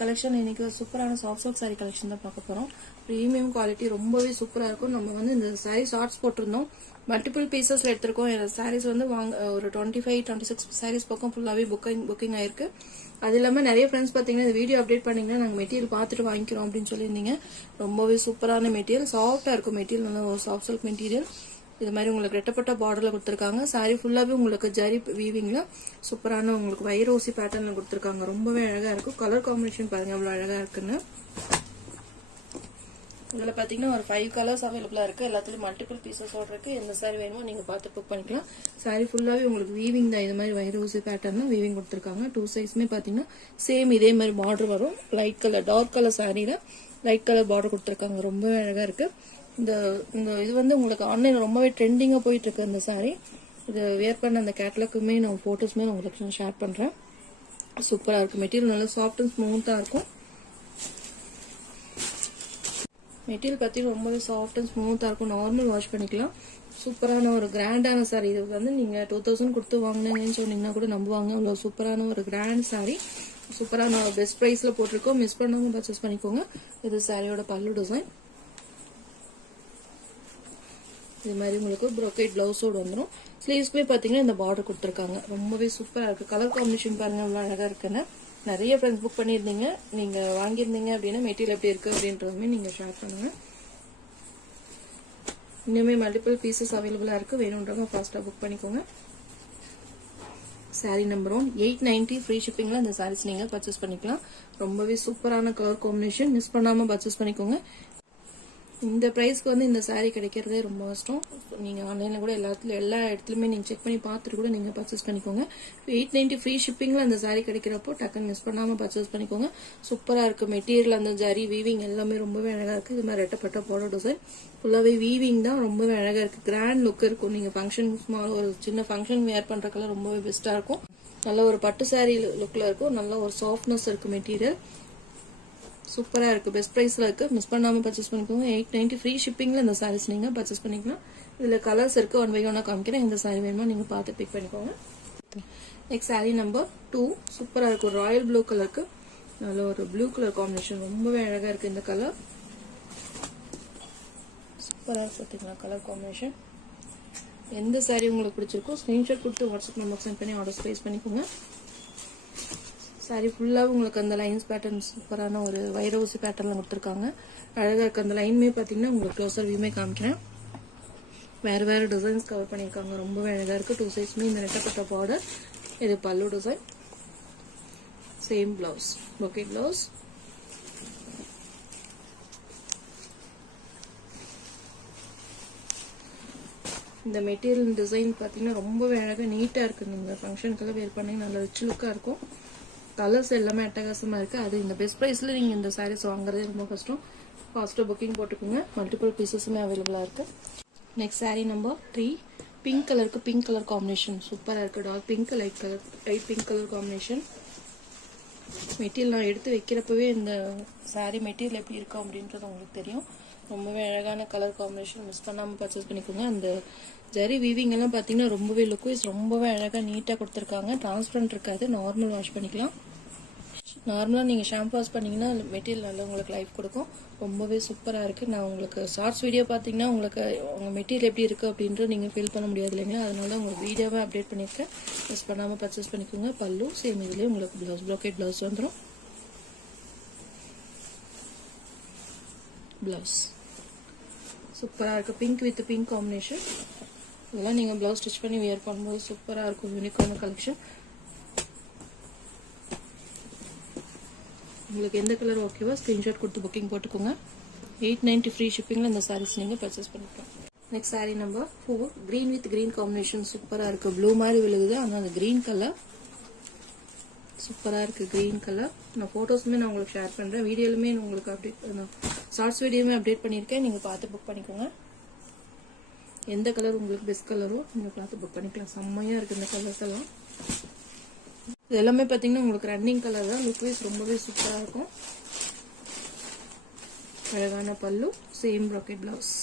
Collection இன்னைக்கு ஒரு சூப்பரான சாஃப்ட் சில்க் சாரி கலெக்ஷன் தான் பார்க்க போகிறோம் ப்ரீமியம் குவாலிட்டி ரொம்பவே சூப்பராக இருக்கும். நம்ம வந்து இந்த சாரீ ஷார்ட்ஸ் போட்டிருந்தோம். மல்டிபிள் பீசஸில் எடுத்திருக்கோம். இந்த சாரீஸ் வந்து வாங்க ஒரு twenty five twenty six saris பக்கம் ஃபுல்லாகவே புக்கிங் புக்கிங் ஆயிருக்கு. அது இல்லாமல் நிறைய ஃப்ரெண்ட்ஸ் பார்த்தீங்கன்னா இந்த வீடியோ அப்டேட் பண்ணிங்கன்னா நாங்கள் மெட்டீரியல் பார்த்துட்டு வாங்கிக்கிறோம் அப்படின்னு சொல்லியிருந்தீங்க. ரொம்பவே சூப்பரான மெட்டீரியல் சாஃப்டாக இருக்கும் மெட்டீரியல் நல்ல ஒரு சாஃப்ட் சில்க் மெட்டீரியல் இது மாதிரி உங்களுக்கு ரெட்டப்பட்ட பார்டர்ல கொடுத்துருக்காங்க. சாரி ஃபுல்லாவே உங்களுக்கு ஜரி வீவிங்ல சூப்பரான உங்களுக்கு வைரோசி பேட்டர்ன்ல கொடுத்துருக்காங்க. ரொம்பவே அழகா இருக்கும் கலர் காம்பினேஷன் பாருங்க எவ்வளோ அழகா இருக்குன்னு. இதுல பாத்தீங்கன்னா ஒரு ஃபைவ் கலர்ஸ் அவைலபிளா இருக்கு. எல்லாத்துலயும் மல்டிபிள் பீசஸோட இருக்கு. எந்த சாரி வேணுமோ நீங்க பார்த்து புக் பண்ணிக்கலாம். சாரி ஃபுல்லாவே உங்களுக்கு வீவிங் தான். இது மாதிரி வைரோசி பேட்டர்னு வீவிங் கொடுத்துருக்காங்க. டூ சைஸ்மே பாத்தீங்கன்னா சேம் இதே மாதிரி பார்டர் வரும். லைட் கலர் டார்க் கலர் சாரியில லைட் கலர் பார்டர் கொடுத்துருக்காங்க. ரொம்பவே அழகா இருக்கு. இந்த இந்த இது வந்து உங்களுக்கு ஆன்லைன் ரொம்பவே ட்ரெண்டிங்காக போயிட்டு இருக்கு இந்த சாரி இது வியர் பண்ண அந்த கேட்லாக்குமே நான் போட்டோஸ்மே உங்களுக்கு நான் ஷேர் பண்ணுறேன் சூப்பராக இருக்கும். மெட்டீரியல் நல்லா சாஃப்ட் அண்ட் ஸ்மூத்தாக இருக்கும். மெட்டீரியல் பார்த்தீங்கன்னா ரொம்பவே சாஃப்ட் அண்ட் ஸ்மூத்தாக இருக்கும். நார்மல் வாஷ் பண்ணிக்கலாம். சூப்பரான ஒரு கிராண்டான சாரி இது வந்து நீங்கள் டூ தௌசண்ட் கொடுத்து வாங்கினீங்கன்னு சொன்னீங்கன்னா கூட நம்புவாங்க. அவ்வளோ சூப்பரான ஒரு கிராண்ட் சாரி சூப்பரான ஒரு பெஸ்ட் ப்ரைஸில் போட்டிருக்கோம். மிஸ் பண்ணாமல் பர்ச்சேஸ் பண்ணிக்கோங்க. இது சாரியோட பல்லு டிசைன் இது மாதிரி உங்களுக்கு ப்ரோக்கேட் பிளவுஸோட வந்துடும் ஸ்லீவ்ஸ்க்குமே பார்த்தீங்கன்னா இந்த பார்டர் கொடுத்துருக்காங்க. ரொம்பவே சூப்பராக இருக்குது கலர் காம்பினேஷன் பாருங்க எவ்வளோ அழகாக இருக்குன்னு. நிறைய ஃப்ரெண்ட்ஸ் புக் பண்ணியிருந்தீங்க. நீங்கள் வாங்கியிருந்தீங்க அப்படின்னா மெட்டீரியல் எப்படி இருக்குது அப்படின்றதுமே நீங்கள் ஷேர் பண்ணுங்கள் இன்னுமே மல்டிபிள் பீசஸ் அவைலபிளாக இருக்குது வேணுன்றவங்க ஃபாஸ்ட்டாக புக் பண்ணிக்கோங்க. Sari number one eight ninety free ஷிப்பிங்கில் இந்த சாரீஸ் நீங்கள் பர்ச்சேஸ் பண்ணிக்கலாம். ரொம்பவே சூப்பரான கலர் காம்பினேஷன் மிஸ் பண்ணாமல் பர்ச்சேஸ் பண்ணிக்கோங்க. இந்த ப்ரைஸ்க்கு வந்து இந்த சாரீ கிடைக்கிறதே ரொம்ப கஷ்டம். நீங்க ஆன்லைன்ல கூட எல்லாத்துல எல்லா இடத்துலயுமே நீங்க செக் பண்ணி பார்த்துட்டு கூட நீங்க பர்ச்சேஸ் பண்ணிக்கோங்க. எயிட் நைன்டி ஃப்ரீ ஷிப்பிங்ல அந்த சாரீ கிடைக்கிறப்போ டக்குன்னு மிஸ் பண்ணாம பர்ச்சேஸ் பண்ணிக்கோங்க. சூப்பரா இருக்கு. மெட்டீரியல் அந்த ஜரி வீவிங் எல்லாமே ரொம்பவே அழகா இருக்கு. இது மாதிரி ரெட்டப்பட்ட போட டிசைன் ஃபுல்லாவே வீவிங் தான் ரொம்பவே அழகா இருக்கு. கிராண்ட் லுக் இருக்கும். நீங்க ஃபங்க்ஷன் ஸ்மால் ஒரு சின்ன ஃபங்க்ஷன் வேர் பண்றதுக்கெல்லாம் ரொம்பவே பெஸ்டா இருக்கும். நல்ல ஒரு பட்டு saree லுக்ல இருக்கும். நல்ல ஒரு சாஃப்ட்னஸ் இருக்கு மெட்டீரியல் சூப்பராக இருக்குது பெஸ்ட் ப்ரைஸில் இருக்குது மிஸ் பண்ணாமல் பர்ச்சேஸ் பண்ணிக்கோங்க. எயிட் நைன்ட்டி ஃப்ரீ ஷிப்பிங்கில் இந்த சாரீஸ் நீங்கள் பர்ச்சேஸ் பண்ணிக்கலாம். இதில் கலர்ஸ் இருக்குது ஒன் பை ஒன்னாக காமிக்கிறேன். இந்த சாரீ வேணுமா நீங்கள் பார்த்து பிக் பண்ணிக்கோங்க. நெக்ஸ்ட் சாரீ நம்பர் டூ சூப்பராக இருக்கும் ராயல் ப்ளூ கலருக்கு நல்ல ஒரு ப்ளூ கலர் காம்பினேஷன் ரொம்பவே அழகாக இருக்குது இந்த கலர் சூப்பராக இருக்கு பார்த்தீங்களா கலர் காம்பினேஷன் எந்த சாரீ உங்களுக்கு பிடிச்சிருக்கோ ஸ்க்ரீன்ஷாட் கொடுத்து வாட்ஸ்அப் நம்பர் சென்ட் பண்ணி ஆர்டர் ப்ளேஸ் பண்ணிக்கோங்க. சாரி ஃபுல்லாக உங்களுக்கு அந்த லைன்ஸ் பேட்டர்ன் சூப்பரான ஒரு வைரவுசி பேட்டர்ல கொடுத்துருக்காங்க. அழகாக இருக்க அந்த லைனுமே பார்த்தீங்கன்னா உங்களுக்கு க்ளோசர் வியூமே காமிக்கிறேன். வேறு வேறு டிசைன்ஸ் கவர் பண்ணியிருக்காங்க. ரொம்பவே அழகாக இருக்குது டூ சைஸ்மே இந்த நெட்டப்பட்ட பார்டர் இது பல்லு design same blouse okay blouse இந்த மெட்டீரியல் டிசைன் பார்த்தீங்கன்னா ரொம்பவே அழகாக நீட்டாக இருக்குது நீங்கள் ஃபங்க்ஷனுக்கெல்லாம் வேர் பண்ணி நல்ல ரிச் லுக்காக இருக்கும். கலர்ஸ் எல்லாமே அட்டகாசமாக இருக்குது அது இந்த பெஸ்ட் ப்ரைஸில் நீங்கள் இந்த சாரீஸ் வாங்குறதே ரொம்ப கஷ்டம். ஃபாஸ்ட்டாக புக்கிங் போட்டுக்கோங்க. மல்டிபிள் பீசஸுமே அவைலபிளாக இருக்குது next sari number three pink கலருக்கு பிங்க் கலர் காம்பினேஷன் சூப்பராக இருக்குது dark pink light colour light pink colour combination material நான் எடுத்து வைக்கிறப்பவே இந்த சாரீ மெட்டீரியல் எப்படி இருக்கும் அப்படின்றது உங்களுக்கு தெரியும். ரொம்பவே அழகான கலர் காம்பினேஷன் மிஸ் பண்ணாமல் பர்ச்சேஸ் பண்ணிக்கோங்க. அந்த ஜரி வீவிங் எல்லாம் பார்த்தீங்கன்னா ரொம்பவே லுக்வைஸ் ரொம்பவே அழகாக நீட்டாக கொடுத்துருக்காங்க. டிரான்ஸ்பரண்ட் இருக்காது. நார்மல் வாஷ் பண்ணிக்கலாம். நார்மலாக நீங்கள் ஷாம்பு வாஷ் பண்ணிங்கன்னா மெட்டீரியல் நல்லா உங்களுக்கு லைஃப் கொடுக்கும். ரொம்பவே சூப்பராக இருக்குது நான் உங்களுக்கு ஷார்ட்ஸ் வீடியோ பார்த்தீங்கன்னா உங்களுக்கு உங்கள் மெட்டீரியல் எப்படி இருக்குது அப்படின்றது நீங்கள் ஃபீல் பண்ண முடியாது இல்லைங்களா? அதனால தான் உங்களுக்கு வீடியோவை அப்டேட் பண்ணியிருக்கேன். மிஸ் பண்ணாமல் பர்ச்சேஸ் பண்ணிக்கோங்க. பல்லு சேம் இதுலேயே உங்களுக்கு ப்ளவுஸ் ப்ளோக்கேட் ப்ளவுஸ் வந்துடும் ப்ளவுஸ் சூப்பராக இருக்குது பிங்க் வித் பிங்க் காம்பினேஷன் இதெல்லாம் நீங்கள் ப்ளவுஸ் ஸ்டிச் பண்ணி வியர் பண்ணும்போது சூப்பராக இருக்கும். யூனிக்கான கலெக்ஷன் உங்களுக்கு எந்த கலர் ஓகேவோ ஸ்க்ரீன்ஷாட் கொடுத்து புக்கிங் போட்டுக்கோங்க. எயிட் நைன்ட்டி ஃப்ரீ ஷிப்பிங்கில் இந்த சாரீஸ் நீங்கள் பர்ச்சேஸ் பண்ணிக்கலாம். Next sari number four green with green combination சூப்பராக இருக்குது ப்ளூ மாதிரி விழுகுது. ஆனால் அந்த க்ரீன் கலர் சூப்பராக இருக்குது க்ரீன் கலர் நான் ஃபோட்டோஸுமே நான் உங்களுக்கு ஷேர் பண்ணுறேன் வீடியோலுமே நான் உங்களுக்கு அப்டேட் ஷார்ட்ஸ் வீடியோமே அப்டேட் பண்ணியிருக்கேன். நீங்கள் பார்த்து புக் பண்ணிக்கோங்க. எந்த கலர் உங்களுக்கு பெஸ்ட் கலரோ நீங்கள் பார்த்து புக் பண்ணிக்கலாம். செம்மையாக இருக்குது இந்த கலர்ஸ் எல்லாம். இது எல்லாமே பார்த்தீங்கன்னா உங்களுக்கு ரன்னிங் கலர் தான். லுக் வைஸ் ரொம்பவே சூப்பராக இருக்கும். அழகான பல்லு சேம் ராக்கெட் பிளவுஸ்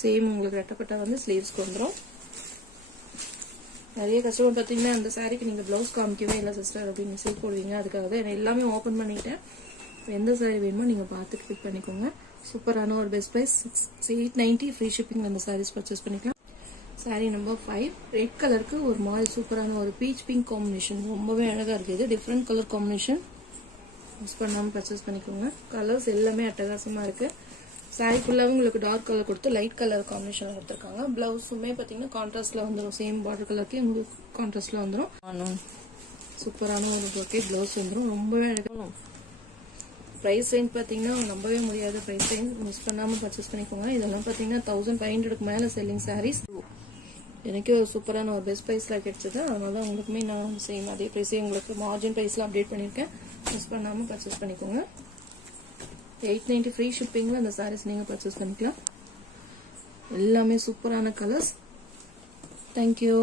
சேம் உங்களுக்கு ரெட்டப்பட்டா வந்து ஸ்லீவ்ஸ்க்கு வந்துடும் நிறைய கஸ்டமர் பார்த்தீங்கன்னா அந்த சாரீக்கு நீங்கள் ப்ளவுஸ் காமிக்கவே இல்லை சிஸ்டர் அப்படின்னு மெசேஜ் போடுவீங்க. அதுக்காக தான் நான் எல்லாமே ஓப்பன் பண்ணிட்டேன். எந்த சாரீ வேணுமோ நீங்கள் பார்த்துட்டு பிக் பண்ணிக்கோங்க. சூப்பரான ஒரு best price six eight ninety free shipping அந்த சாரீஸ் பர்ச்சேஸ் பண்ணிக்கலாம். சாரி நம்பர் ஃபைவ் ரெட் கலருக்கு ஒரு மாதிரி சூப்பரான ஒரு பீச் பிங்க் காம்பினேஷன் ரொம்பவே அழகாக இருக்குது இது டிஃப்ரெண்ட் கலர் காம்பினேஷன் மிஸ் பண்ணாமல் பர்ச்சேஸ் பண்ணிக்கோங்க. கலர்ஸ் எல்லாமே அட்டகாசமாக இருக்குது சாரி ஃபுல்லாகவே உங்களுக்கு டார்க் கலர் கொடுத்து லைட் கலர் காம்பினேஷனில் கொடுத்துருக்காங்க. ப்ளவுஸுமே பார்த்தீங்கன்னா கான்ட்ராஸ்டில் வந்துடும் சேம் பார்டர் கலருக்கு உங்களுக்கு கான்ட்ராஸ்டில் வந்துடும் சூப்பரான ஒரு பொக்கே ப்ளவுஸ் வந்துடும் ரொம்பவே அழகாக ப்ரைஸ் ரேஞ்ச் பார்த்தீங்கன்னா நம்பவே முடியாத. ப்ரைஸ் ரேஞ்ச் மிஸ் பண்ணாமல் பர்ச்சேஸ் பண்ணிக்கோங்க. இதெல்லாம் பார்த்தீங்கன்னா தௌசண்ட் ஃபைவ் ஹண்ட்ரடுக்கு மேலே செல்லிங் சாரீஸ் எனக்கே ஒரு சூப்பரான ஒரு பெஸ்ட் ப்ரைஸில் கிடைச்சது. அதனால உங்களுக்குமே நான் சேம் அதே ப்ரைஸே உங்களுக்கு மார்ஜின் ப்ரைஸில் அப்டேட் பண்ணியிருக்கேன். மிஸ் பண்ணாமல் பர்ச்சேஸ் பண்ணிக்கோங்க. எயிட் நைன்ட்டி ஃப்ரீ ஷிப்பிங்கில் அந்த சாரீஸ் நீங்கள் பர்ச்சேஸ் பண்ணிக்கலாம். எல்லாமே சூப்பரான கலர்ஸ் தேங்க்யூ